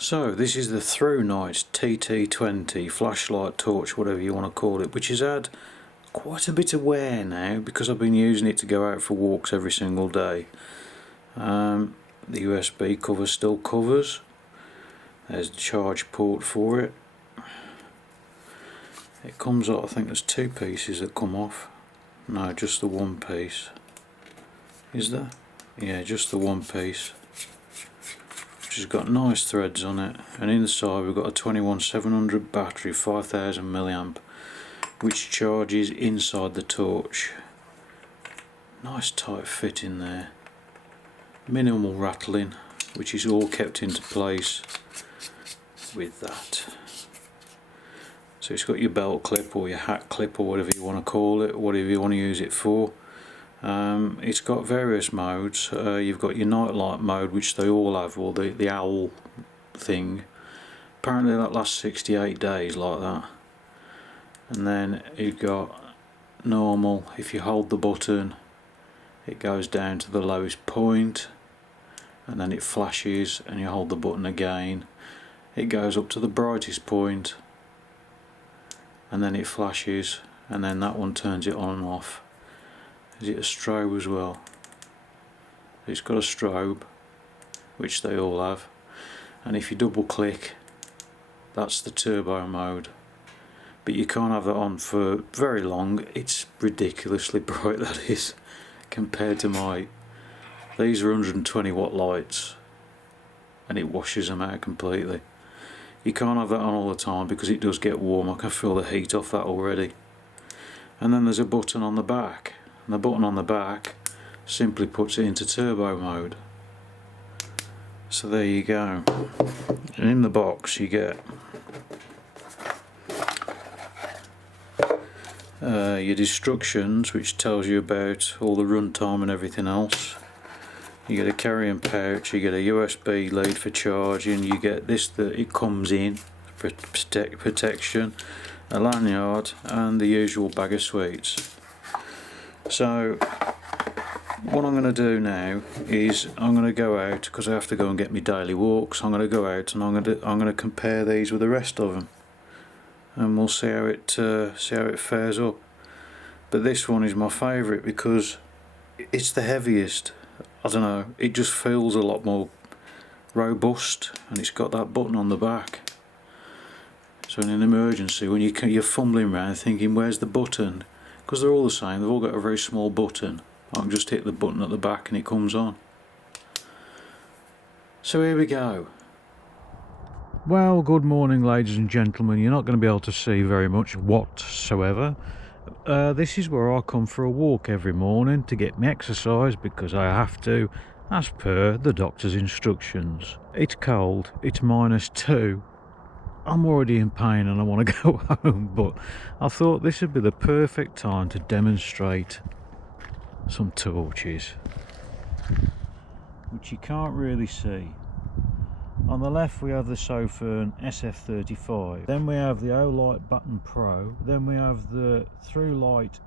So this is the ThruNite TT20 flashlight torch, whatever you want to call it, which has had quite a bit of wear now because I've been using it to go out for walks every single day. The USB cover still covers. There's the charge port for it. It comes off, I think there's two pieces that come off. No, just the one piece. Is there? Yeah, just the one piece. Which has got nice threads on it, and inside we've got a 21700 battery, 5000 milliamp, which charges inside the torch. Nice tight fit in there, minimal rattling, which is all kept into place with that. So it's got your belt clip or your hat clip or whatever you want to call it, whatever you want to use it for. It's got various modes. You've got your nightlight mode, which they all have, or the owl thing. Apparently that lasts 68 days like that. And then you've got normal. If you hold the button, it goes down to the lowest point, and then it flashes, and you hold the button again, it goes up to the brightest point, and then it flashes, and then that one turns it on and off. Is it a strobe as well? It's got a strobe, which they all have, and if you double click, that's the turbo mode. But you can't have that on for very long. It's ridiculously bright, that is, compared to these are 120 watt lights, and it washes them out completely. You can't have that on all the time because it does get warm. I can feel the heat off that already. And then there's a button on the back. And the button on the back simply puts it into turbo mode. So there you go. And in the box you get your instructions, which tells you about all the runtime and everything else. You get a carrying pouch, you get a USB lead for charging, you get this that it comes in, protection, a lanyard, and the usual bag of sweets. So what I'm going to do now is I'm going to go out, because I have to go and get my daily walks. I'm going to go out and I'm going to compare these with the rest of them, and we'll see how it fares up. But this one is my favourite because it's the heaviest. I don't know, it just feels a lot more robust, and it's got that button on the back. So in an emergency, when you're fumbling around thinking where's the button, because they're all the same, they've all got a very small button. I can just hit the button at the back and it comes on. So here we go. Well, good morning ladies and gentlemen. You're not going to be able to see very much whatsoever. This is where I come for a walk every morning to get my exercise, because I have to, as per the doctor's instructions. It's cold, it's -2. I'm already in pain and I want to go home, but I thought this would be the perfect time to demonstrate some torches, which you can't really see. On the left we have the Sofirn SF36, then we have the Olight Button Pro, then we have the ThruNite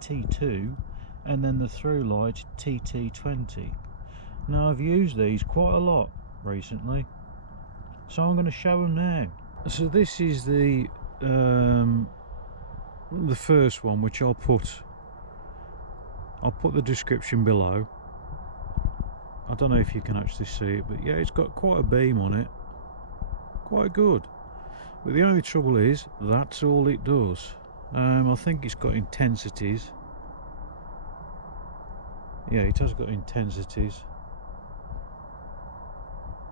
T2, and then the ThruNite TT20. Now I've used these quite a lot recently, so I'm going to show them now. So this is the first one, which I'll put the description below. I don't know if you can actually see it, but yeah, it's got quite a beam on it, quite good. But the only trouble is that's all it does. I think it's got intensities. Yeah, it has got intensities.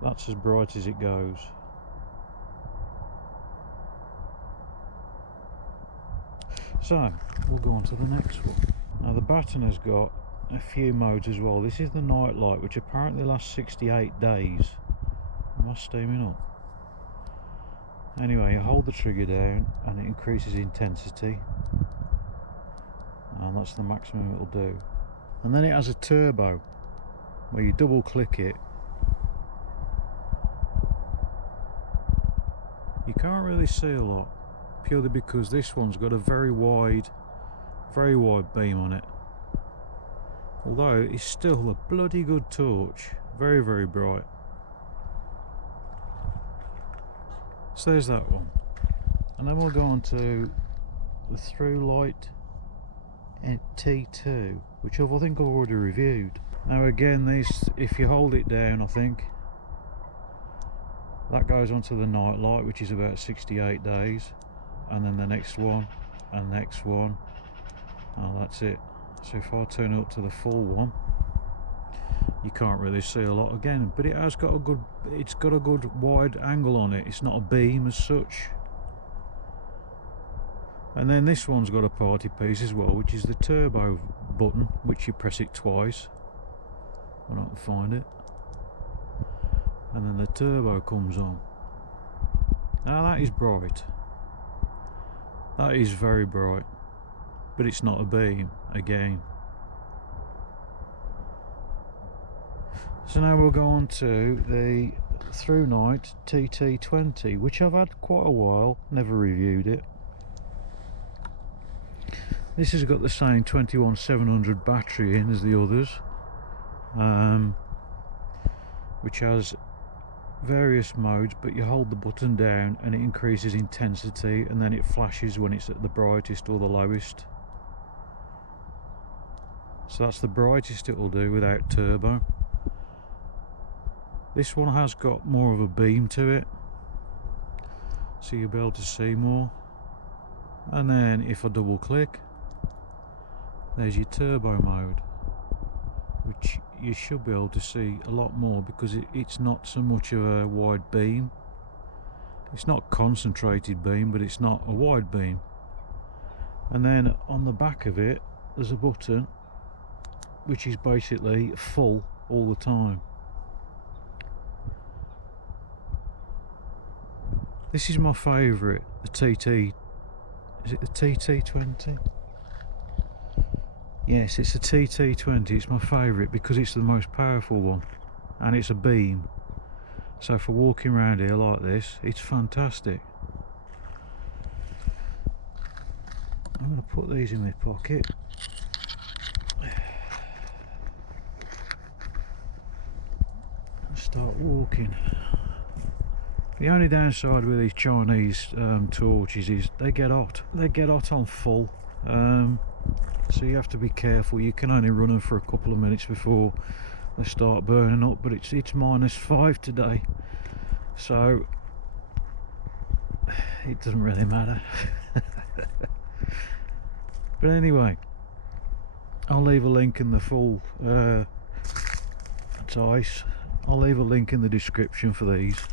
That's as bright as it goes. So we'll go on to the next one. Now the baton has got a few modes as well. This is the night light, which apparently lasts 68 days. Am I steaming up? Anyway, you hold the trigger down and it increases intensity, and that's the maximum it'll do. And then it has a turbo where you double click it. You can't really see a lot, purely because this one's got a very wide beam on it. Although it's still a bloody good torch, very bright. So there's that one, and then we'll go on to the ThruNite T2, which I think I've already reviewed. Now again, these, if you hold it down, I think that goes onto the night light, which is about 68 days, and then the next one and the next one, and that's it. So if I turn it up to the full one, you can't really see a lot again, but it has got a good, it's got a good wide angle on it. It's not a beam as such. And then this one's got a party piece as well, which is the turbo button, which you press it twice when I can find it, and then the turbo comes on. Now that is bright, that is very bright, but it's not a beam again. So now we'll go on to the ThruNite TT20, which I've had quite a while, never reviewed it. This has got the same 21700 battery in as the others, which has various modes, but you hold the button down and it increases intensity, and then it flashes when it's at the brightest or the lowest. So that's the brightest it will do without turbo. This one has got more of a beam to it, so you'll be able to see more. And then if I double click, there's your turbo mode, which you should be able to see a lot more, because it's not so much of a wide beam. It's not concentrated beam, but it's not a wide beam. And then on the back of it there's a button which is basically full all the time. This is my favourite, the TT, is it the TT20? Yes, it's a TT20. It's my favourite because it's the most powerful one, and it's a beam. So for walking around here like this, it's fantastic. I'm going to put these in my pocket. And start walking. The only downside with these Chinese torches is they get hot. They get hot on full. So you have to be careful. You can only run them for a couple of minutes before they start burning up, but it's -5 today, so it doesn't really matter. But anyway, I'll leave a link in the full it's ice. I'll leave a link in the description for these.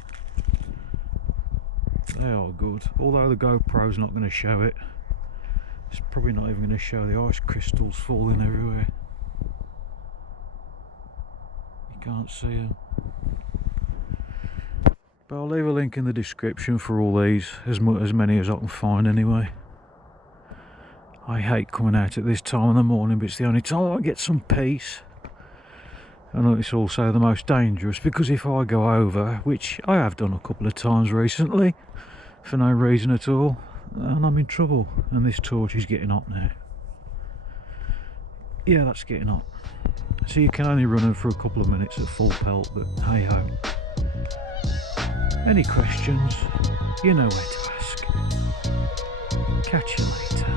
They are good, although the GoPro's not going to show it. It's probably not even going to show the ice crystals falling everywhere. You can't see them. But I'll leave a link in the description for all these, as many as I can find anyway. I hate coming out at this time of the morning, but it's the only time I get some peace. And it's also the most dangerous, because if I go over, which I have done a couple of times recently, for no reason at all, and I'm in trouble. And this torch is getting hot now. Yeah, that's getting hot. So you can only run them for a couple of minutes at full pelt, but hey ho. Any questions, you know where to ask. Catch you later.